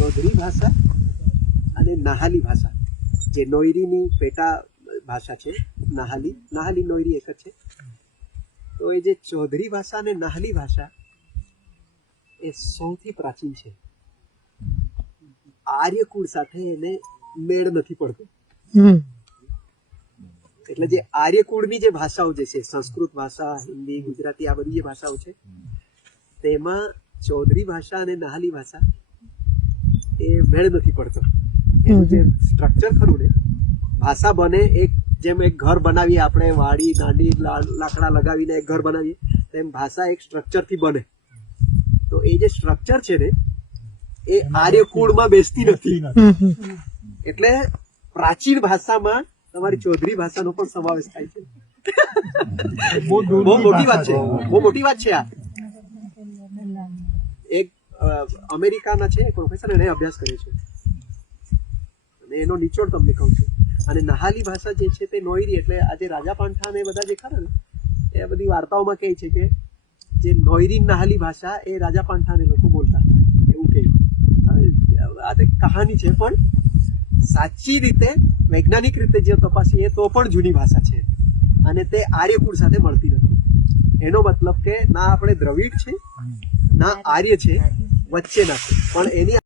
ચૌધરી ભાષા અને નાહાલી ભાષા, જે નોયરીની પેટા ભાષા છે. નાહાલી નોયરી એક જ છે. તો એ જે ચૌધરી ભાષા અને નાહાલી ભાષા એ સૌથી પ્રાચીન છે. આર્યકુળ સાથે એને મેળ નથી પડતો. એટલે જે આર્યકુળની જે ભાષાઓ જે છે, સંસ્કૃત ભાષા, હિન્દી, ગુજરાતી, આ બધી જે ભાષાઓ છે, તેમાં ચૌધરી ભાષા અને નાહાલી ભાષા એ મેળ નથી પડતો. એનું જે સ્ટ્રક્ચર ખરું ને, ભાષા બને જેમ એક ઘર બનાવીએ આપણે, વાડી દાંડી લાકડા લગાવીને એક ઘર બનાવીએ, તેમ ભાષા એક સ્ટ્રક્ચરથી બને. તો એ જે સ્ટ્રક્ચર છે ને, એ આર્યકુળમાં બેસતી નથી. એટલે પ્રાચીન ભાષામાં તમારી ચૌધરી ભાષાનો પણ સમાવેશ થાય છે. બહુ મોટી વાત છે, બહુ મોટી વાત છે. આ એક અમેરિકાના છે પ્રોફેસર, એને અભ્યાસ કરે છે અને એનો નિચોડ તમને કહું છું. અને નાહાલી ભાષા જે છે તે નોયરી, એટલે આજે રાજા પાંઠા ને બધા જે ખરા ને, એ બધી વાર્તાઓમાં કહે છે કે જે નોયરી નાહાલી ભાષા એ રાજા પાંઠાને લોકો બોલતા એવું કહે. આ તો કહાની છે, પણ સાચી રીતે વૈજ્ઞાનિક રીતે જે તપાસીએ તો પણ જૂની ભાષા છે અને તે આર્યકુળ સાથે મળતી નથી. એનો મતલબ કે ના આપણે દ્રવિડ છે ના આર્ય છે, વચ્ચેના છે, પણ એની